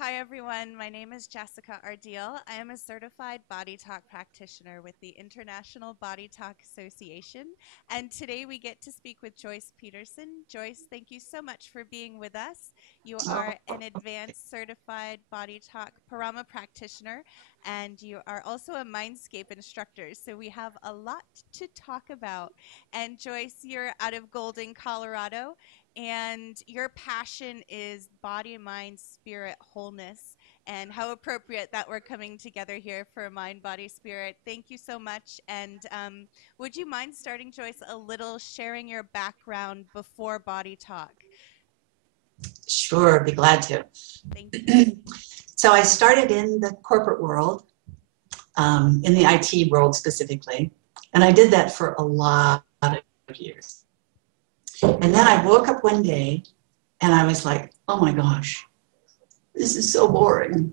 Hi everyone, my name is Jessica Ardeal. I am a certified body talk practitioner with the International Body Talk Association, and today we get to speak with Joyce Petersen. Joyce, thank you so much for being with us. You are an advanced certified body talk Parama practitioner, and you are also a Mindscape instructor, so we have a lot to talk about. And Joyce, you're out of Golden, Colorado, and your passion is body, mind, spirit, wholeness. And how appropriate that we're coming together here for Mind, Body, Spirit. Thank you so much. And would you mind starting, Joyce, a little sharing your background before Body Talk? Sure, be glad to. Thank you. So I started in the corporate world, in the IT world specifically, and I did that for a lot of years. And then I woke up one day and I was like, oh my gosh, this is so boring.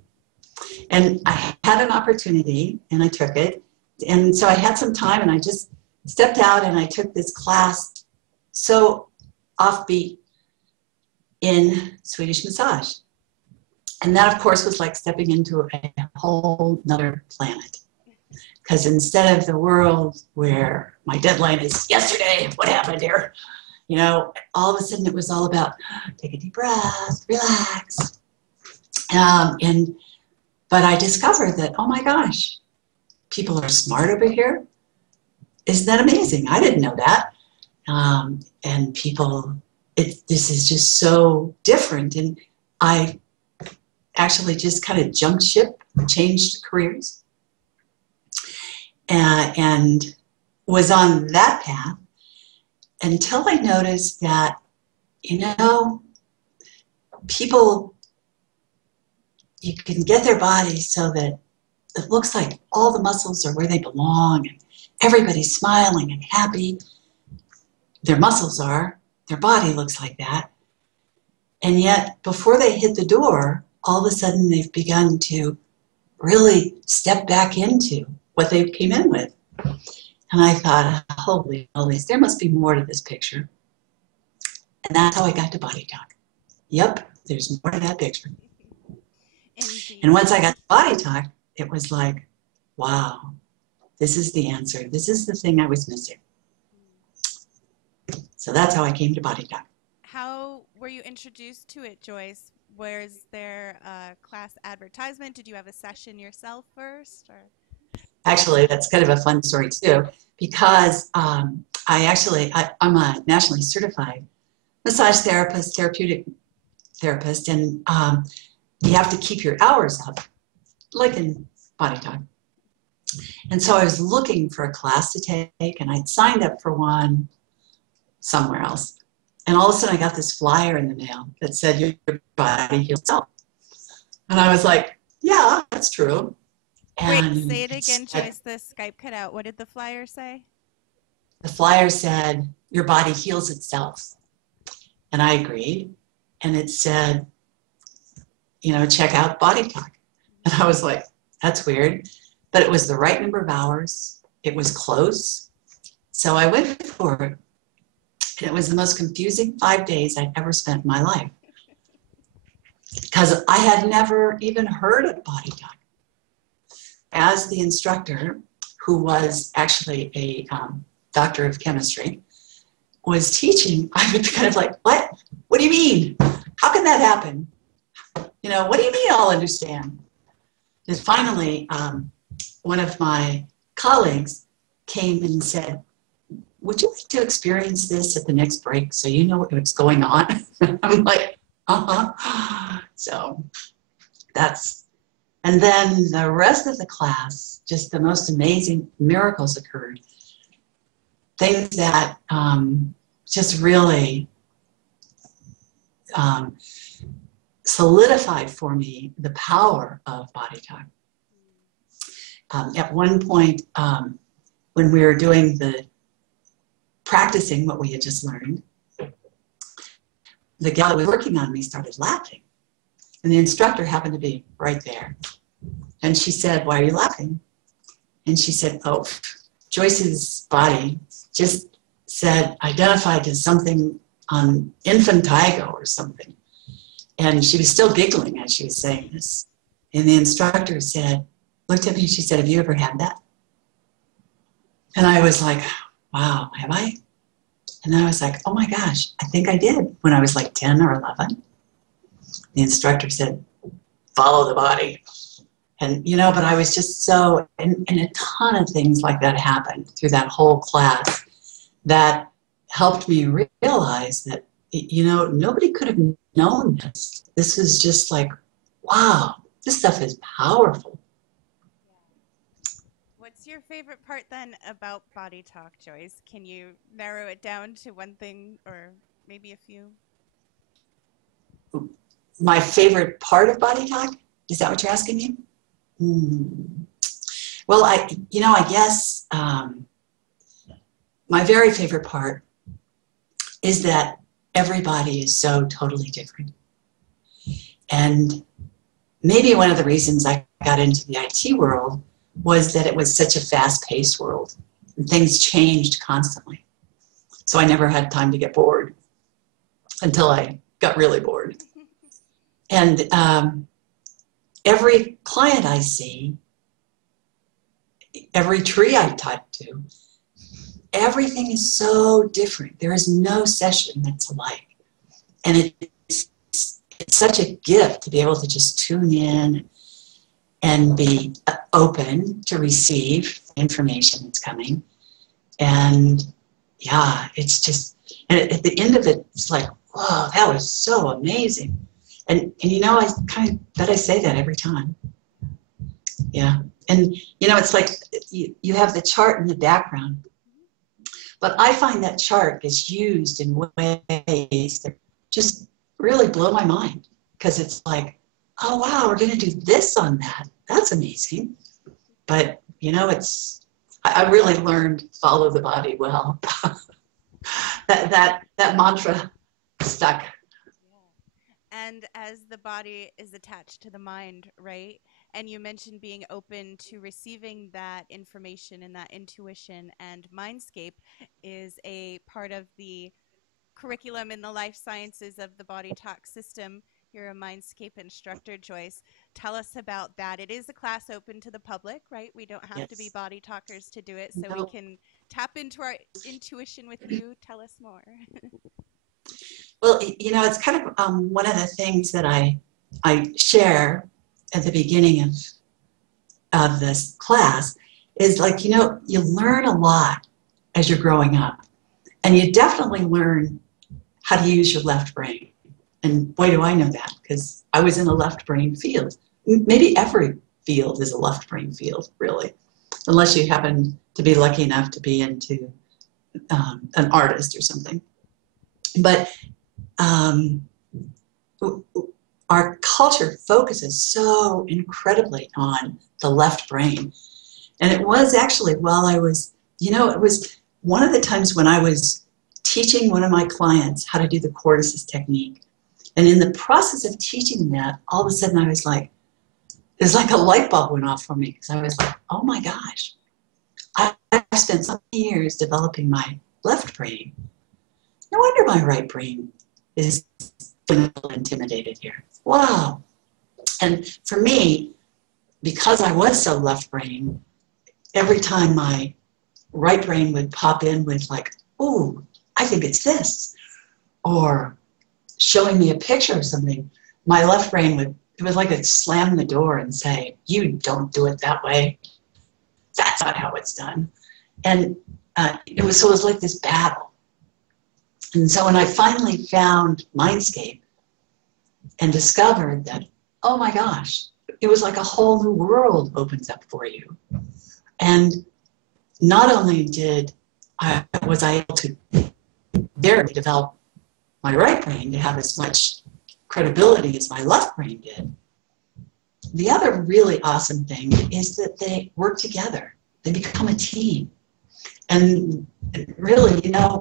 And I had an opportunity and I took it. And so I had some time and I just stepped out and I took this class so offbeat in Swedish massage. And that, of course, was like stepping into a whole nother planet. Because instead of the world where my deadline is yesterday, what happened here? You know, all of a sudden it was all about take a deep breath, relax. But I discovered that, oh my gosh, people are smart over here. Isn't that amazing? I didn't know that. And people, this is just so different. And I actually just kind of jumped ship, changed careers, and was on that path until I noticed that, you know, people, you can get their body so that it looks like all the muscles are where they belong and everybody's smiling and happy. Their muscles are, their body looks like that. And yet before they hit the door, all of a sudden they've begun to really step back into what they came in with. And I thought, holy moly, there must be more to this picture. And that's how I got to Body Talk. Yep, there's more to that picture. Indeed. And once I got to Body Talk, it was like, wow, this is the answer. This is the thing I was missing. So that's how I came to Body Talk. How were you introduced to it, Joyce? Was there a class advertisement? Did you have a session yourself first? Or? Actually, that's kind of a fun story too, because I'm a nationally certified massage therapist, therapeutic therapist, and you have to keep your hours up, like in Body Talk. And so I was looking for a class to take, and I'd signed up for one somewhere else. And all of a sudden I got this flyer in the mail that said, your body heals itself. And I was like, yeah, that's true. And wait, say it again, Joyce. The Skype cut out. What did the flyer say? The flyer said, your body heals itself. And I agreed. And it said, you know, check out Body Talk. And I was like, that's weird. But it was the right number of hours. It was close. So I went for it. And it was the most confusing 5 days I'd ever spent in my life. Because I had never even heard of Body Talk. As the instructor, who was actually a doctor of chemistry, was teaching, I was kind of like, what? What do you mean? How can that happen? You know, what do you mean I'll understand? And finally, one of my colleagues came and said, would you like to experience this at the next break so you know what's going on? I'm like, uh-huh. So that's, and then the rest of the class, just the most amazing miracles occurred. Things that just really solidified for me the power of Body Talk. At one point, when we were doing practicing what we had just learned, the gal that was working on me started laughing. And the instructor happened to be right there. And she said, why are you laughing? And she said, oh, Joyce's body just said, identified as something on infantigo or something. And she was still giggling as she was saying this. And the instructor looked at me and she said, have you ever had that? And I was like, wow, have I? And then I was like, oh my gosh, I think I did when I was like 10 or 11. The instructor said, follow the body. And, but I was just so, and a ton of things like that happened through that whole class that helped me realize that, nobody could have known this. This is just like, wow, this stuff is powerful. What's your favorite part then about Body Talk, Joyce? Can you narrow it down to one thing or maybe a few? My favorite part of Body Talk? Is that what you're asking me? Well, I guess my very favorite part is that everybody is so totally different. And maybe one of the reasons I got into the IT world was that it was such a fast-paced world and things changed constantly. So I never had time to get bored until I got really bored. And every client I see, every tree I talk to, everything is so different. There is no session that's alike. And it's such a gift to be able to just tune in and be open to receive information that's coming. And yeah, it's just, and at the end of it, it's like, whoa, that was so amazing. And I kind of bet I say that every time. Yeah. And, it's like you have the chart in the background, but I find that chart gets used in ways that just really blow my mind, because it's like, oh, wow, we're going to do this on that. That's amazing. But, I really learned follow the body well. that mantra stuck. And as the body is attached to the mind, right? And you mentioned being open to receiving that information and that intuition, and Mindscape is a part of the curriculum in the life sciences of the Body Talk system. You're a Mindscape instructor, Joyce. Tell us about that. It is a class open to the public, right? We don't have to be body talkers to do it, so we can tap into our intuition with you. Tell us more. Well, it's kind of one of the things that I share at the beginning of this class is like, you learn a lot as you're growing up. And you definitely learn how to use your left brain. And boy, do I know that, because I was in a left brain field. Maybe every field is a left brain field, really, unless you happen to be lucky enough to be into an artist or something. But our culture focuses so incredibly on the left brain. And it was actually while I was, it was one of the times when I was teaching one of my clients how to do the cortices technique. And in the process of teaching that, all of a sudden I was like, there's like a light bulb went off for me, because I was like, oh my gosh, I've spent so many years developing my left brain. No wonder my right brain is a little intimidated here. Wow. And for me, because I was so left brain, every time my right brain would pop in with like, ooh, I think it's this, or showing me a picture of something, my left brain it was like it slammed the door and say, you don't do it that way. That's not how it's done. And it was like this battle. And so when I finally found Mindscape and discovered that, oh my gosh, it was like a whole new world opens up for you. And not only was I able to barely develop my right brain to have as much credibility as my left brain did, the other really awesome thing is that they work together. They become a team. And really,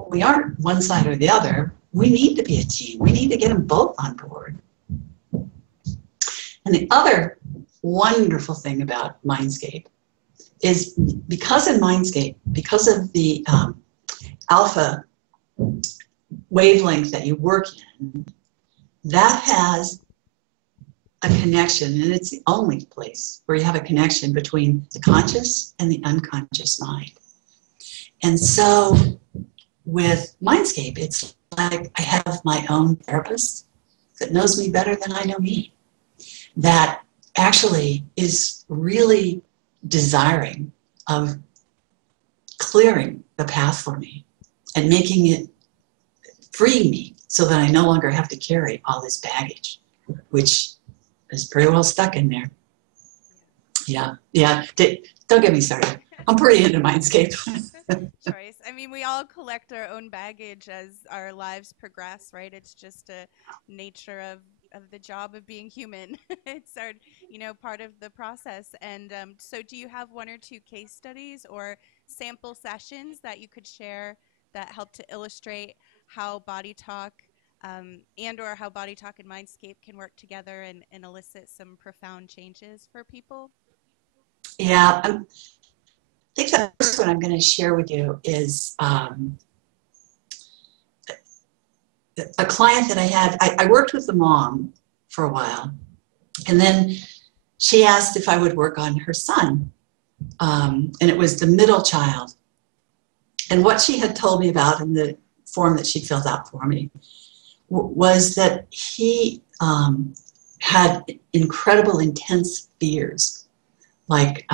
we aren't one side or the other. We need to be a team. We need to get them both on board. And the other wonderful thing about Mindscape is because of the alpha wavelength that you work in, that has a connection, and it's the only place where you have a connection between the conscious and the unconscious mind. And so with Mindscape, it's like I have my own therapist that knows me better than I know me, that actually is really desiring of clearing the path for me and making it, freeing me so that I no longer have to carry all this baggage, which is pretty well stuck in there. Yeah. Don't get me started. I'm pretty into Mindscape. Joyce, I mean, we all collect our own baggage as our lives progress, right? It's just a nature of the job of being human. It's our, part of the process. And so do you have one or two case studies or sample sessions that you could share that help to illustrate how body talk and or how body talk and Mindscape can work together and elicit some profound changes for people? Yeah, I think the first one I'm going to share with you is a client that I had. I worked with the mom for a while, and then she asked if I would work on her son, and it was the middle child. And what she had told me about in the form that she filled out for me was that he had incredible intense fears, like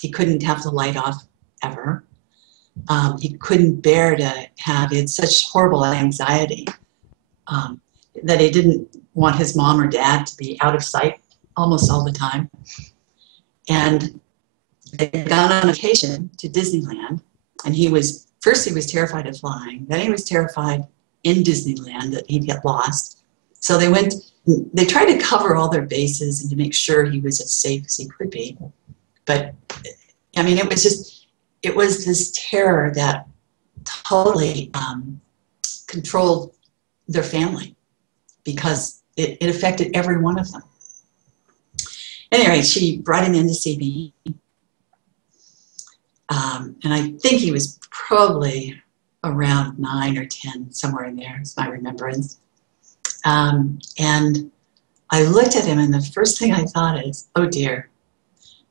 he couldn't have the light off ever. He couldn't bear to have, he had such horrible anxiety that he didn't want his mom or dad to be out of sight almost all the time. And they'd gone on vacation to Disneyland, and he was terrified of flying. Then he was terrified in Disneyland that he'd get lost. So they tried to cover all their bases and to make sure he was as safe as he could be. But I mean, it was this terror that totally controlled their family because it affected every one of them. Anyway, she brought him in to see me. And I think he was probably around 9 or 10, somewhere in there, is my remembrance. And I looked at him, and the first thing I thought is, oh dear,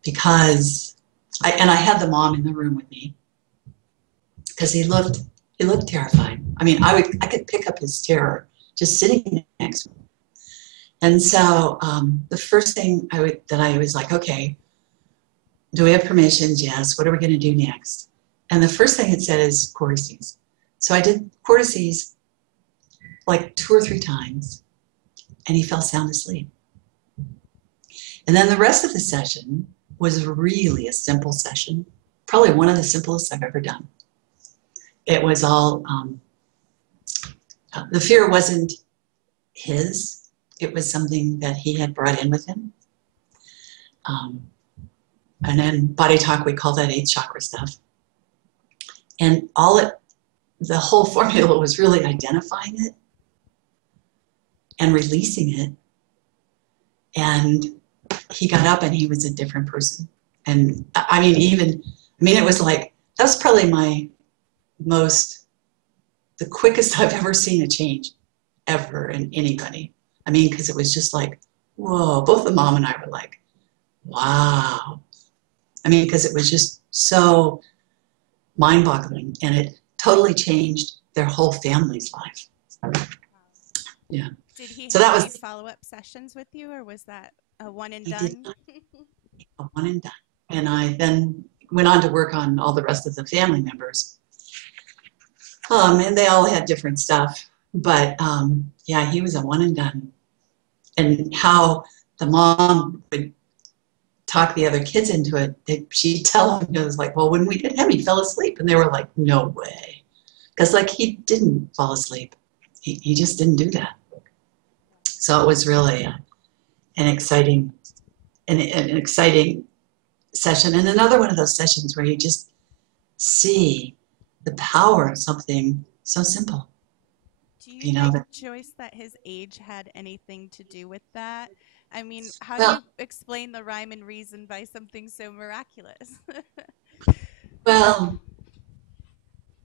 because I had the mom in the room with me, because he looked terrified. I mean, I could pick up his terror just sitting next to him. And so the first thing I was like, okay, do we have permissions? Yes. What are we going to do next? And the first thing it said is cortices. So I did cortices like 2 or 3 times, and he fell sound asleep. And then the rest of the session was really a simple session, probably one of the simplest I've ever done. It was all, the fear wasn't his. It was something that he had brought in with him. And then body talk, we call that 8th chakra stuff. And the whole formula was really identifying it and releasing it. And he got up and he was a different person. And it was like, that was probably the quickest I've ever seen a change ever in anybody. I mean, because it was just like, whoa, both the mom and I were like, wow. I mean, because it was just so mind-boggling, and it totally changed their whole family's life. Yeah. Did he so have that any was follow-up sessions with you, or was that a one and he done? did not, a one and done. And I then went on to work on all the rest of the family members. And they all had different stuff. But yeah, he was a one and done. And how the mom would talk the other kids into it, she'd tell them, it was like, well, when we did him, he fell asleep. And they were like, no way. Because like he didn't fall asleep. He just didn't do that. So it was really an exciting session. And another one of those sessions where you just see the power of something so simple. Do you think, Joyce, that his age had anything to do with that? I mean, how do you explain the rhyme and reason by something so miraculous? Well,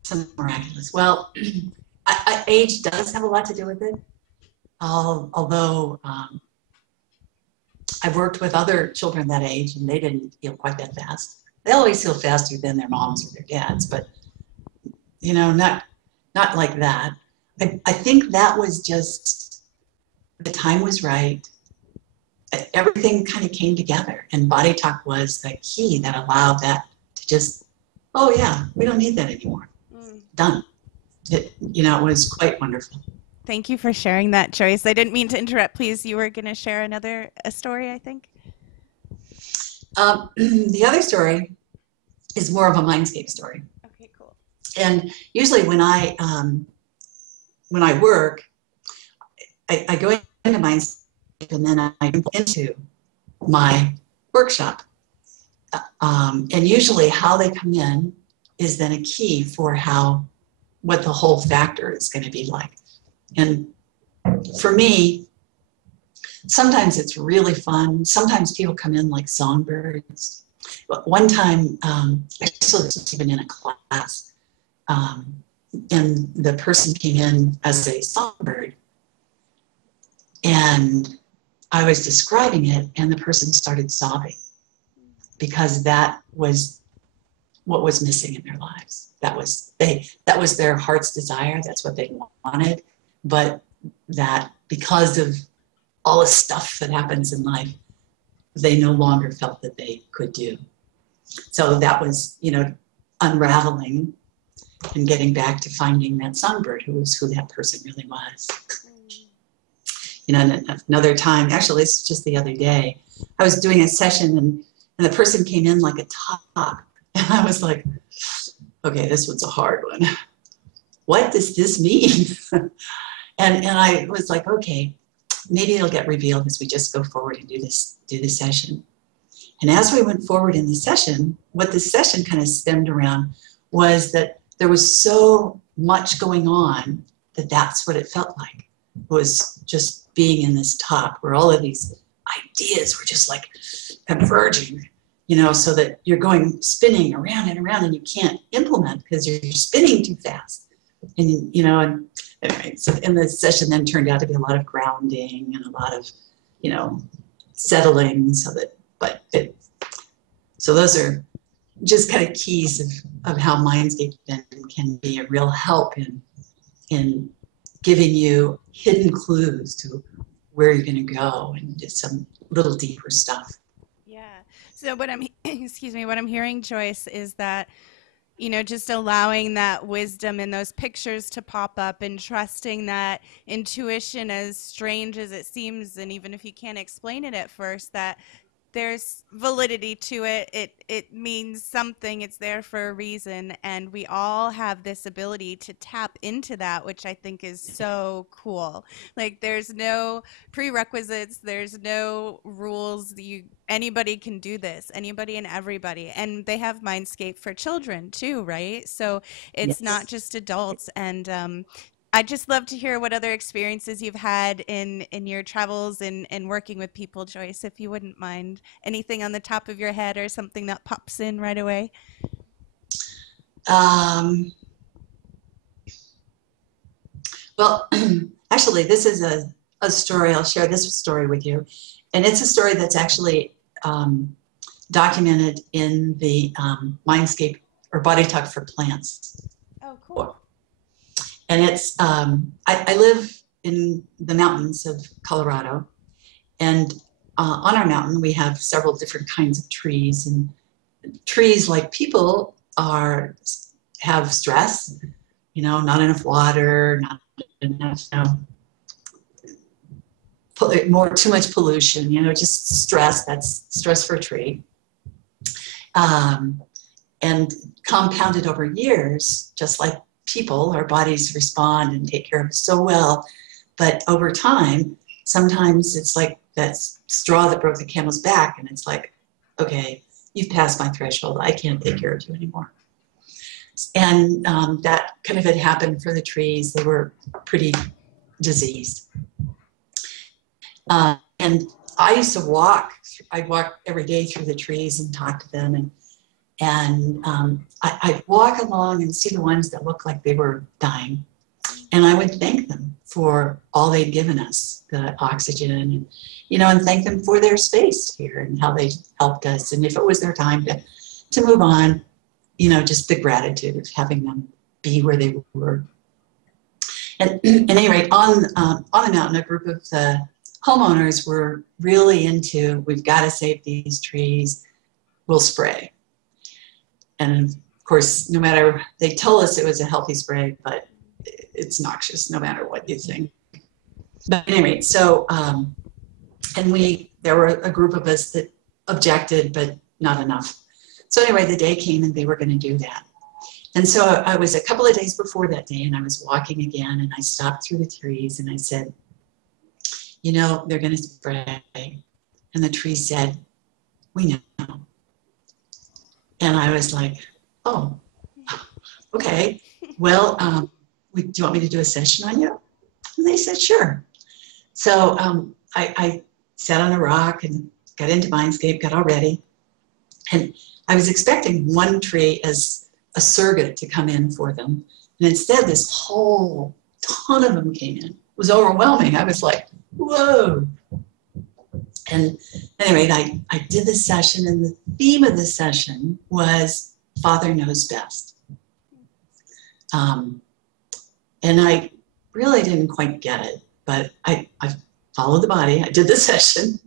something miraculous. Well, age does have a lot to do with it. Although I've worked with other children that age, and they didn't heal quite that fast. They always heal faster than their moms or their dads, but not like that. I think that was just, the time was right. Everything kind of came together, and Body Talk was the key that allowed that to just, oh yeah, we don't need that anymore. Done. It was quite wonderful. Thank you for sharing that, Joyce. I didn't mean to interrupt. Please, you were going to share a story, I think. The other story is more of a Mindscape story. Okay, cool. And usually when I work, I go into Mindscape and then I go into my workshop. And usually how they come in is then a key for what the whole factor is going to be like. And for me, sometimes it's really fun. Sometimes people come in like songbirds. But one time, I saw this even in a class, and the person came in as a songbird, and I was describing it, and the person started sobbing because that was what was missing in their lives. That was their heart's desire. That's what they wanted. But that because of all the stuff that happens in life, they no longer felt that they could do. So that was, unraveling and getting back to finding that songbird who that person really was. Another time, actually, it's just the other day, I was doing a session and the person came in like a top. And I was like, okay, this one's a hard one. What does this mean? And I was like, okay, maybe it'll get revealed as we just go forward and do the session. And as we went forward in the session, what the session kind of stemmed around was that there was so much going on that's what it felt like, was just being in this top where all of these ideas were just like converging, so that you're going spinning around and around and you can't implement because you're spinning too fast. And, anyway, so in the session then turned out to be a lot of grounding and a lot of, settling so those are just kind of keys of how Mindscape can be a real help in giving you hidden clues to where you're going to go and just some little deeper stuff. Yeah. So what I'm hearing, Joyce, is that just allowing that wisdom in those pictures to pop up and trusting that intuition, as strange as it seems, and even if you can't explain it at first, that there's validity to it. It means something. It's there for a reason. And we all have this ability to tap into that, which I think is so cool. Like, there's no prerequisites. There's no rules. Anybody can do this, anybody and everybody. And they have Mindscape for children too, right? So it's not just adults. And I'd just love to hear what other experiences you've had in your travels and working with people, Joyce, if you wouldn't mind. Anything on the top of your head or something that pops in right away? Well, actually, this is a story. I'll share this story with you. And it's a story that's actually documented in the Mindscape or Body Talk for Plants. Oh, cool. And it's, I live in the mountains of Colorado, and on our mountain we have several different kinds of trees, and trees, like people, have stress, not enough water, not enough, too much pollution, just stress. That's stress for a tree. And compounded over years, just like people, our bodies respond and take care of us so well. But over time, sometimes it's like that straw that broke the camel's back, and it's like, okay, you've passed my threshold. I can't take care of you anymore. And that kind of had happened for the trees. They were pretty diseased. And I used to walk. I'd walk every day through the trees and talk to them. And I'd walk along and see the ones that looked like they were dying. And I would thank them for all they'd given us, the oxygen, and, and thank them for their space here and how they helped us. And if it was their time to move on, just the gratitude of having them be where they were. And at any rate, on the mountain, a group of the homeowners were really into, we've got to save these trees, we'll spray. And of course, no matter, they told us it was a healthy spray, but it's noxious no matter what you think. But anyway, so, there were a group of us that objected, but not enough. So anyway, the day came and they were going to do that. And so I was a couple of days before that day, and I was walking again, and I stopped through the trees and I said, they're going to spray. And the tree said, we know. And I was like, oh, okay. Well, do you want me to do a session on you? And they said, sure. So I sat on a rock and got into Mindscape, got all ready. And I was expecting one tree as a surrogate to come in for them. And instead, this whole ton of them came in. It was overwhelming. I was like, whoa. And anyway, I did the session, and the theme of the session was Father Knows Best. And I really didn't quite get it, but I followed the body. I did the session.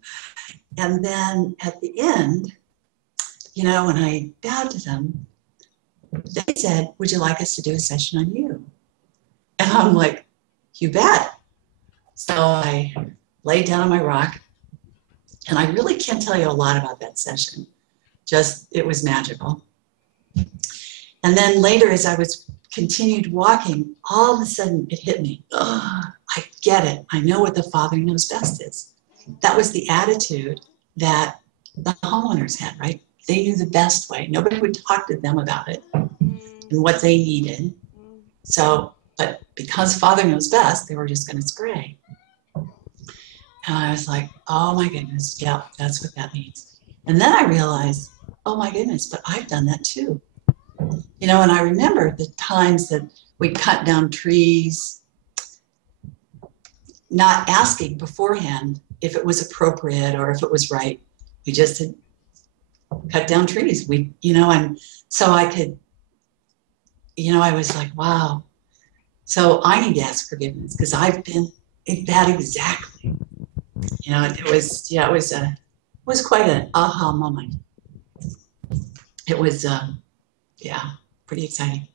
And then at the end, when I bowed to them, they said, would you like us to do a session on you? And I'm like, you bet. So I laid down on my rock, and I really can't tell you a lot about that session. Just, it was magical. And then later, as I continued walking, all of a sudden it hit me. Oh, I get it. I know what the Father Knows Best is. That was the attitude that the homeowners had, right? They knew the best way. Nobody would talk to them about it and what they needed. So, but because Father knows best, they were just going to spray. And I was like, oh my goodness, yeah, that's what that means. And then I realized, oh my goodness, but I've done that too. And I remember the times that we cut down trees, not asking beforehand if it was appropriate or if it was right. We just had cut down trees. And so I could, I was like, wow. So I need to ask forgiveness because I've been that exactly. It was quite an aha moment. It was, pretty exciting.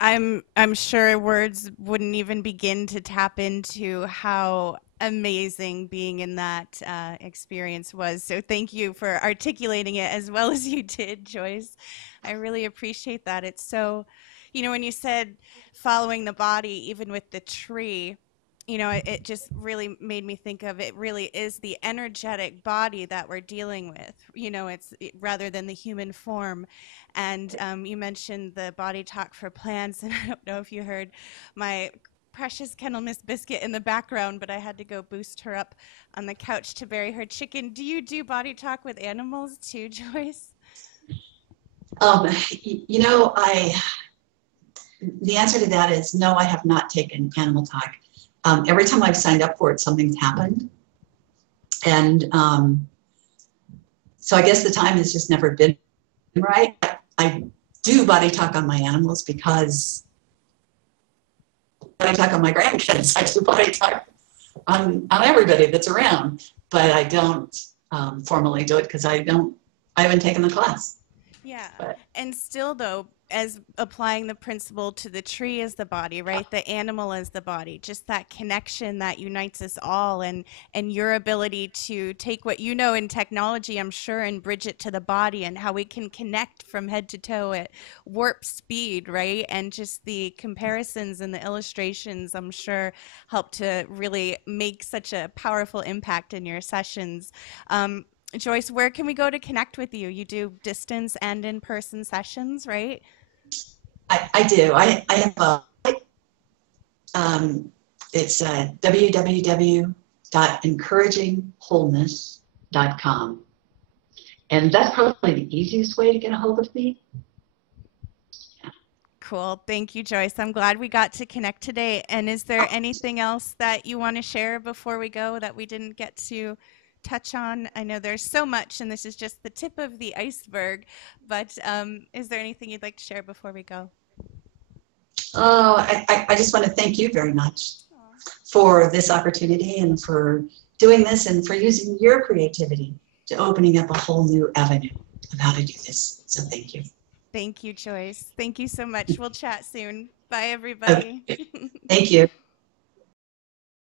I'm sure words wouldn't even begin to tap into how amazing being in that experience was. So thank you for articulating it as well as you did, Joyce. I really appreciate that. It's so, when you said following the body, even with the tree, it just really made me think of it really is the energetic body that we're dealing with, rather than the human form. And you mentioned the body talk for plants, and I don't know if you heard my precious kennel Miss Biscuit in the background, but I had to go boost her up on the couch to bury her chicken. Do you do body talk with animals too, Joyce? The answer to that is no, I have not taken animal talk. Every time I've signed up for it, something's happened. And so I guess the time has just never been right. I do body talk on my animals because I talk on my grandkids. I do body talk on everybody that's around, but I don't formally do it because I haven't taken the class. Yeah. But. And still though, as applying the principle to the tree as the body, right? The animal as the body, just that connection that unites us all, and your ability to take what in technology, I'm sure, and bridge it to the body, and how we can connect from head to toe at warp speed, right? And just the comparisons and the illustrations, I'm sure, help to really make such a powerful impact in your sessions. Joyce, where can we go to connect with you? You do distance and in-person sessions, right? I do. I have a it's www.encouragingwholeness.com, and that's probably the easiest way to get a hold of me. Cool. Thank you, Joyce. I'm glad we got to connect today. And is there anything else that you want to share before we go that we didn't get to touch on? I know there's so much, and this is just the tip of the iceberg, but is there anything you'd like to share before we go? Oh, I just want to thank you very much for this opportunity and for doing this and for using your creativity to opening up a whole new avenue of how to do this. So thank you. Thank you, Joyce. Thank you so much. We'll chat soon. Bye, everybody. Okay. Thank you.